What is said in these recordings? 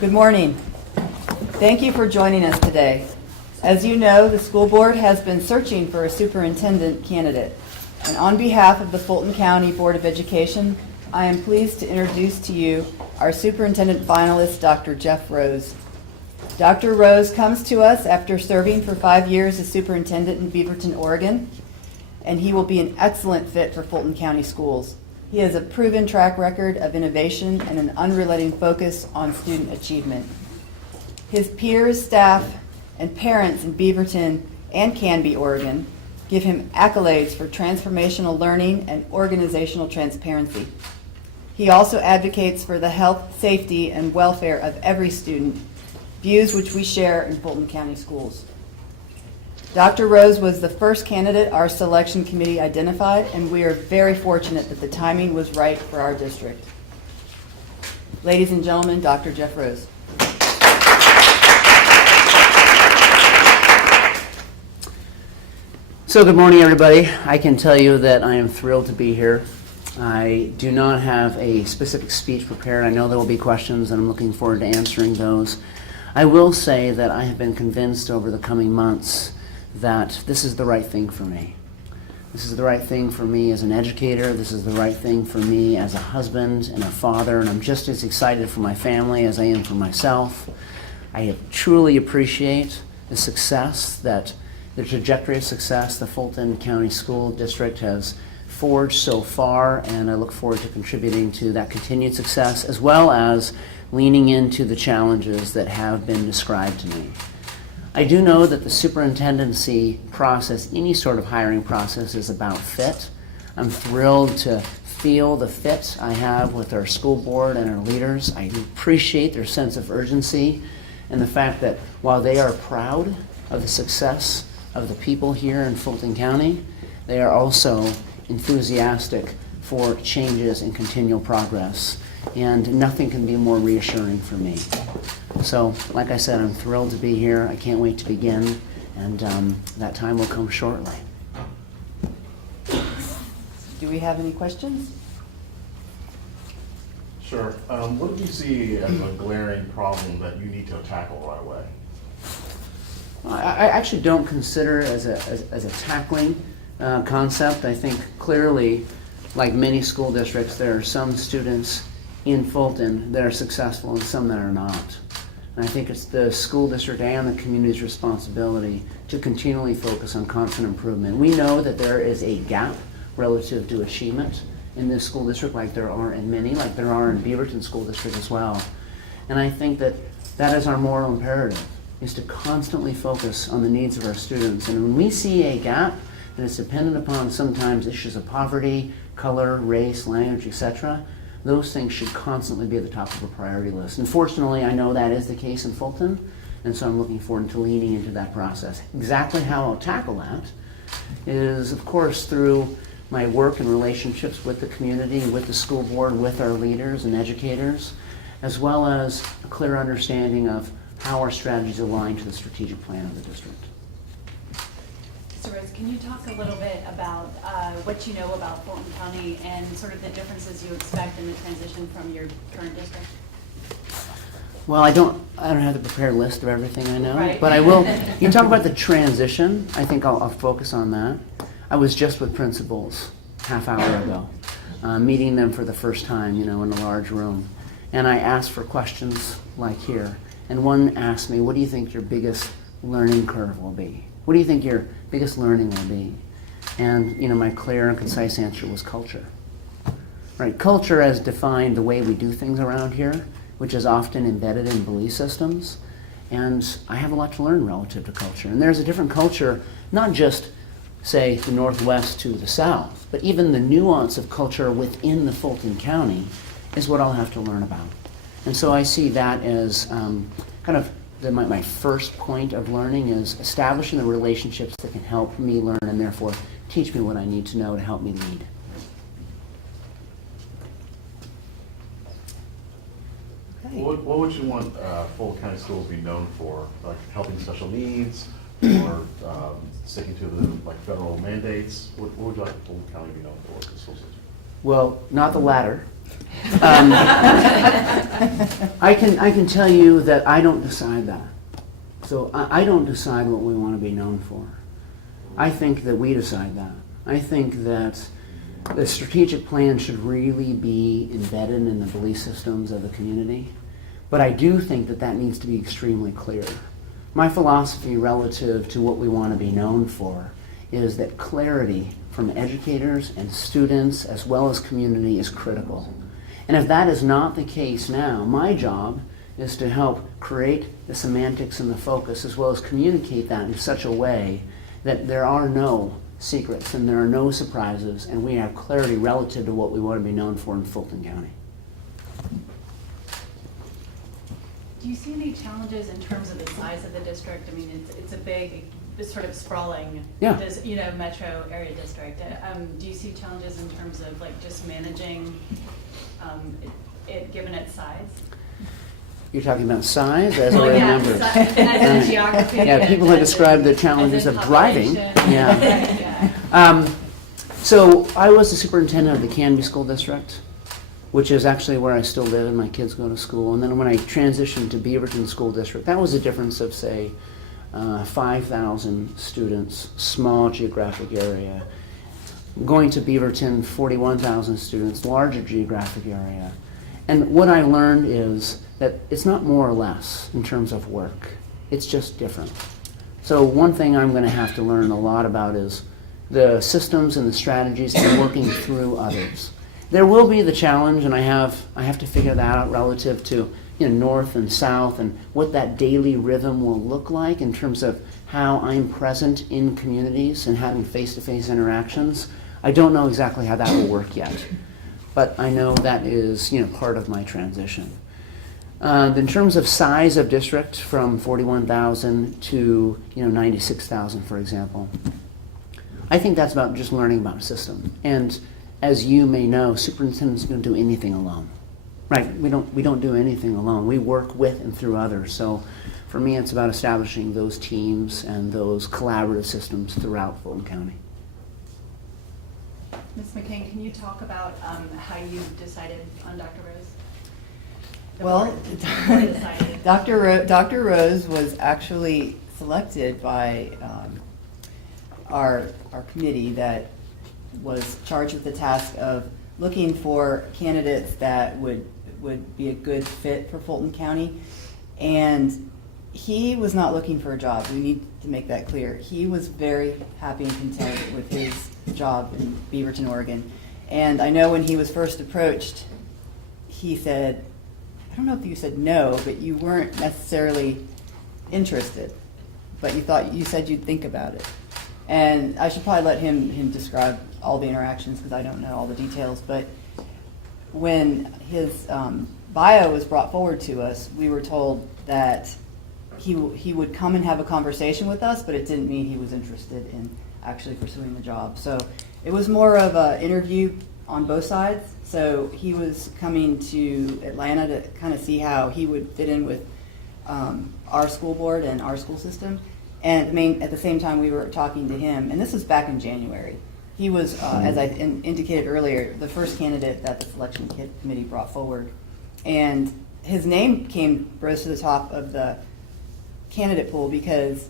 Good morning. Thank you for joining us today. As you know, the school board has been searching for a superintendent candidate. And on behalf of the Fulton County Board of Education, I am pleased to introduce to you our superintendent finalist, Dr. Jeff Rose. Dr. Rose comes to us after serving for 5 years as superintendent in Beaverton, Oregon, and he will be an excellent fit for Fulton County Schools. He has a proven track record of innovation and an unrelenting focus on student achievement. His peers, staff, and parents in Beaverton and Canby, Oregon, give him accolades for transformational learning and organizational transparency. He also advocates for the health, safety, and welfare of every student, views which we share in Fulton County Schools. Dr. Rose was the first candidate our selection committee identified, and we are very fortunate that the timing was right for our district. Ladies and gentlemen, Dr. Jeff Rose. So good morning, everybody. I can tell you that I am thrilled to be here. I do not have a specific speech prepared. I know there will be questions, and I'm looking forward to answering those. I will say that I have been convinced over the coming months that this is the right thing for me. This is the right thing for me as an educator. This is the right thing for me as a husband and a father, and I'm just as excited for my family as I am for myself. I truly appreciate the success that the trajectory of success the Fulton County School District has forged so far, and I look forward to contributing to that continued success, as well as leaning into the challenges that have been described to me. I do know that the superintendency process, any sort of hiring process, is about fit. I'm thrilled to feel the fit I have with our school board and our leaders. I appreciate their sense of urgency and the fact that while they are proud of the success of the people here in Fulton County, they are also enthusiastic for changes and continual progress. And nothing can be more reassuring for me. So, like I said, I'm thrilled to be here. I can't wait to begin, and that time will come shortly. Do we have any questions? Sure. What do you see as a glaring problem that you need to tackle right away? I actually don't consider it as a tackling concept. I think clearly, like many school districts, there are some students in Fulton that are successful and some that are not. And I think it's the school district and the community's responsibility to continually focus on constant improvement. We know that there is a gap relative to achievement in this school district, like there are in many, like there are in Beaverton School District as well. And I think that that is our moral imperative, is to constantly focus on the needs of our students. And when we see a gap that is dependent upon sometimes issues of poverty, color, race, language, etc., those things should constantly be at the top of a priority list. And fortunately, I know that is the case in Fulton, and so I'm looking forward to leaning into that process. Exactly how I'll tackle that is, of course, through my work and relationships with the community, with the school board, with our leaders and educators, as well as a clear understanding of how our strategies align to the strategic plan of the district. Mr. Rose, can you talk a little bit about what you know about Fulton County and sort of the differences you expect in the transition from your current district? Well, I don't have the prepared list of everything I know, right. But I will. You talk about the transition. I think I'll focus on that. I was just with principals half hour ago, meeting them for the first time, in a large room, and I asked for questions like here. And one asked me, "What do you think your biggest learning curve will be? What do you think your biggest learning will be?" And my clear and concise answer was culture. Right, culture as defined the way we do things around here, which is often embedded in belief systems. And I have a lot to learn relative to culture. And there's a different culture, not just, say, the Northwest to the South, but even the nuance of culture within the Fulton County is what I'll have to learn about. And so I see that as kind of my first point of learning is establishing the relationships that can help me learn and therefore teach me what I need to know to help me lead. Okay. What would you want Fulton County Schools to be known for? Like helping special needs, or sticking to the federal mandates? What would you like Fulton County to be known for, the school system? Well, not the latter. I can tell you that I don't decide that. So I don't decide what we want to be known for. I think that we decide that. I think that the strategic plan should really be embedded in the belief systems of the community. But I do think that that needs to be extremely clear. My philosophy relative to what we want to be known for is that clarity from educators and students as well as community is critical. And if that is not the case now, my job is to help create the semantics and the focus as well as communicate that in such a way that there are no secrets and there are no surprises and we have clarity relative to what we want to be known for in Fulton County. Do you see any challenges in terms of the size of the district? I mean, it's a big, sort of sprawling, metro area district. Do you see challenges in terms of like just managing it given its size? You're talking about size as a number. As a geography. Yeah, people have described the challenges of driving. Yeah. So I was the superintendent of the Canby School District, which is actually where I still live and my kids go to school. And then when I transitioned to Beaverton School District, that was a difference of, say, 5,000 students, small geographic area. Going to Beaverton, 41,000 students, larger geographic area. And what I learned is that it's not more or less in terms of work. It's just different. So one thing I'm going to have to learn a lot about is the systems and the strategies and working through others. There will be the challenge, and I have to figure that out relative to north and south and what that daily rhythm will look like in terms of how I'm present in communities and having face-to-face interactions. I don't know exactly how that will work yet, but I know that is part of my transition. In terms of size of district, from 41,000 to 96,000, for example, I think that's about just learning about a system. And as you may know, superintendents don't do anything alone. Right? We don't do anything alone. We work with and through others. So for me, it's about establishing those teams and those collaborative systems throughout Fulton County. Ms. McCain, can you talk about how you decided on Dr. Rose? Well, Dr. Rose was actually selected by our committee that was charged with the task of looking for candidates that would be a good fit for Fulton County. And he was not looking for a job. We need to make that clear. He was very happy and content with his job in Beaverton, Oregon. And I know when he was first approached, he said, I don't know if you said no, but you weren't necessarily interested, but you said you'd think about it. And I should probably let him describe all the interactions because I don't know all the details, but when his bio was brought forward to us, we were told that he would come and have a conversation with us, but it didn't mean he was interested in actually pursuing the job. So it was more of an interview on both sides. So he was coming to Atlanta to kind of see how he would fit in with our school board and our school system. And at the same time, we were talking to him, and this was back in January. He was, as I indicated earlier, the first candidate that the selection committee brought forward. And his name rose to the top of the candidate pool because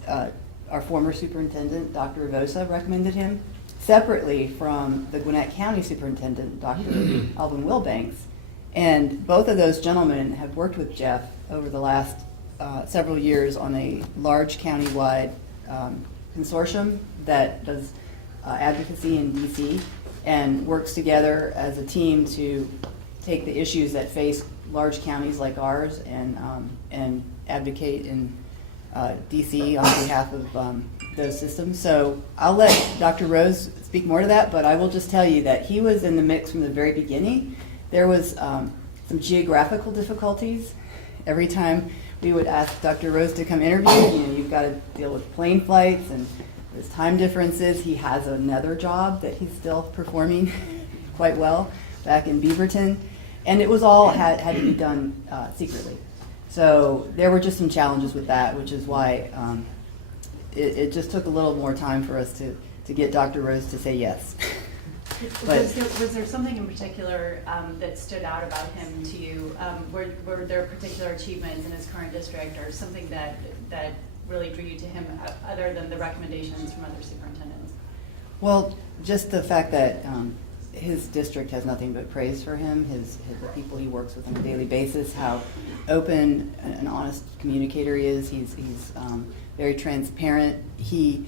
our former superintendent, Dr. Avosa, recommended him separately from the Gwinnett County superintendent, Dr. Alvin Wilbanks. And both of those gentlemen have worked with Jeff over the last several years on a large county-wide consortium that does advocacy in DC and works together as a team to take the issues that face large counties like ours and advocate in DC on behalf of those systems. So I'll let Dr. Rose speak more to that, but I will just tell you that he was in the mix from the very beginning. There was some geographical difficulties. Every time we would ask Dr. Rose to come interview, you've got to deal with plane flights and there's time differences. He has another job that he's still performing quite well back in Beaverton. And it was all had to be done secretly. So there were just some challenges with that, which is why it just took a little more time for us to get Dr. Rose to say yes. Was there something in particular that stood out about him to you? Were there particular achievements in his current district or something that really drew you to him other than the recommendations from other superintendents? Well, just the fact that his district has nothing but praise for him, the people he works with on a daily basis, how open and honest communicator he is. He's very transparent. He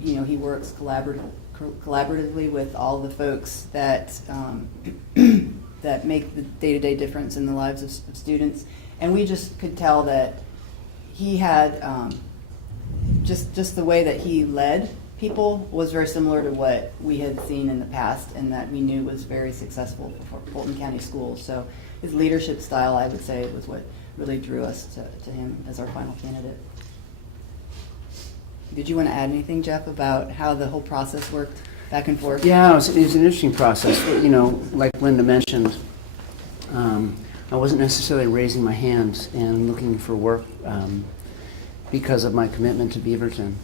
works collaboratively with all the folks that that make the day-to-day difference in the lives of students. And we just could tell that he had just the way that he led people was very similar to what we had seen in the past and that we knew was very successful for Fulton County Schools. So his leadership style, I would say, was what really drew us to him as our final candidate. Did you want to add anything, Jeff, about how the whole process worked back and forth? Yeah, it was an interesting process. Like Linda mentioned, I wasn't necessarily raising my hand and looking for work because of my commitment to Beaverton.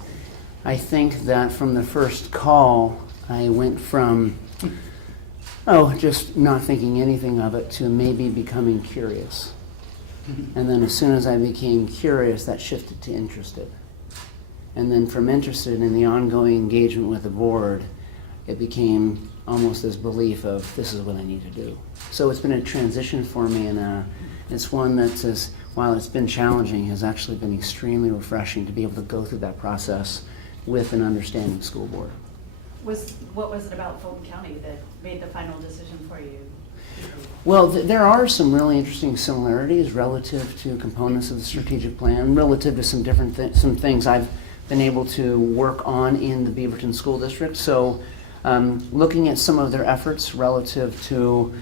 I think that from the first call, I went from, just not thinking anything of it to maybe becoming curious. And then as soon as I became curious, that shifted to interested. And then from interested in the ongoing engagement with the board, it became almost this belief of this is what I need to do. So it's been a transition for me, and it's one that says, while it's been challenging, has actually been extremely refreshing to be able to go through that process with an understanding school board. What was it about Fulton County that made the final decision for you? Well, there are some really interesting similarities relative to components of the strategic plan, relative to some different some things I've been able to work on in the Beaverton School District. So looking at some of their efforts relative to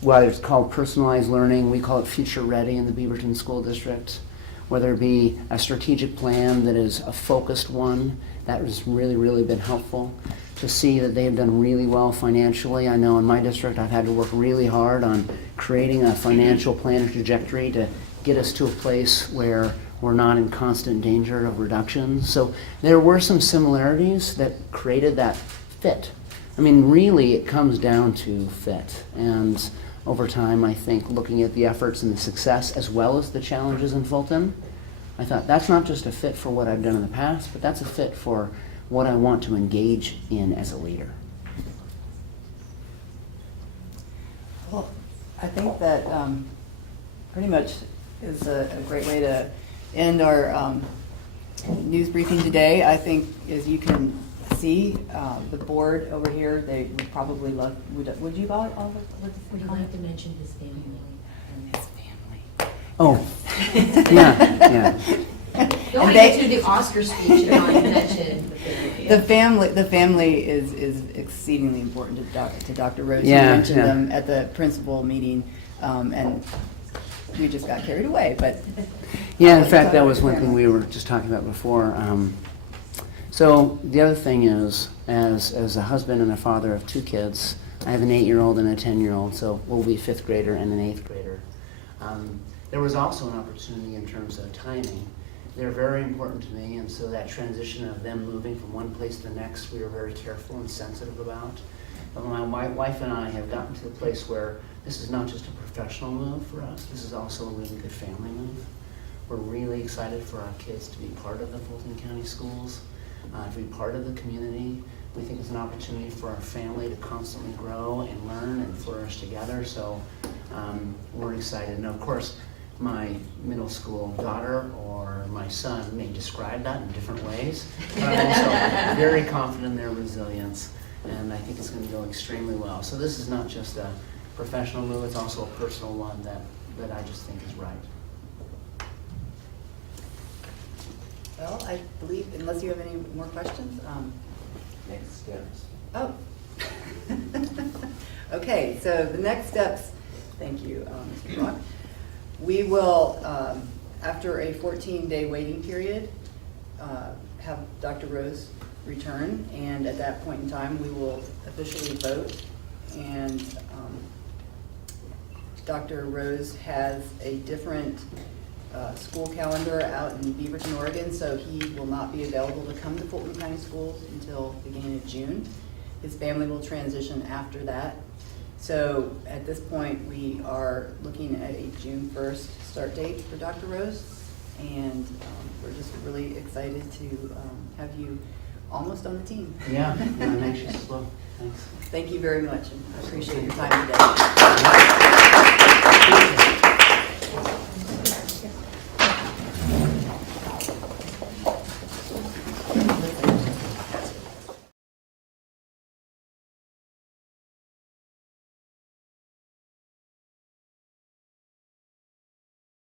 whether it's called personalized learning, we call it future ready in the Beaverton School District, whether it be a strategic plan that is a focused one, that has really, really been helpful to see that they have done really well financially. I know in my district I've had to work really hard on creating a financial plan and trajectory to get us to a place where we're not in constant danger of reductions. So there were some similarities that created that fit. I mean, really it comes down to fit. And over time, I think looking at the efforts and the success as well as the challenges in Fulton, I thought that's not just a fit for what I've done in the past, but that's a fit for what I want to engage in as a leader. Well, I think that pretty much is a great way to end our news briefing today. I think, as you can see, the board over here, they would probably love, would you all Would you like to mention his family? His family. Oh, yeah. Don't want to get to the Oscar speech and not mention The family is exceedingly important to Dr. Rose. Yeah, You mentioned yeah. them at the principal meeting, and we just got carried away, but. Yeah, in fact, that was one thing we were just talking about before. So the other thing is, as a husband and a father of two kids, I have an 8-year-old and a 10-year-old, so we'll be 5th grader and an 8th grader. There was also an opportunity in terms of timing. They're very important to me, and so that transition of them moving from one place to the next, we were very careful and sensitive about. But my wife and I have gotten to the place where this is not just a professional move for us, this is also a really good family move. We're really excited for our kids to be part of the Fulton County Schools, to be part of the community. We think it's an opportunity for our family to constantly grow and learn and flourish together, so we're excited. And of course, my middle school daughter or my son may describe that in different ways, but I'm also very confident in their resilience, and I think it's going to go extremely well. So this is not just a professional move, it's also a personal one that I just think is right. Well, I believe, unless you have any more questions. Next steps. Oh. Okay, so the next steps, thank you, Mr. Brock. We will, after a 14-day waiting period, have Dr. Rose return, and at that point in time, we will officially vote. And Dr. Rose has a different school calendar out in Beaverton, Oregon, so he will not be available to come to Fulton County Schools until the beginning of June. His family will transition after that. So at this point, we are looking at a June 1st start date for Dr. Rose. And we're just really excited to have you almost on the team. Yeah, I'm anxious as well. Thanks. Thank you very much, and I appreciate your time today.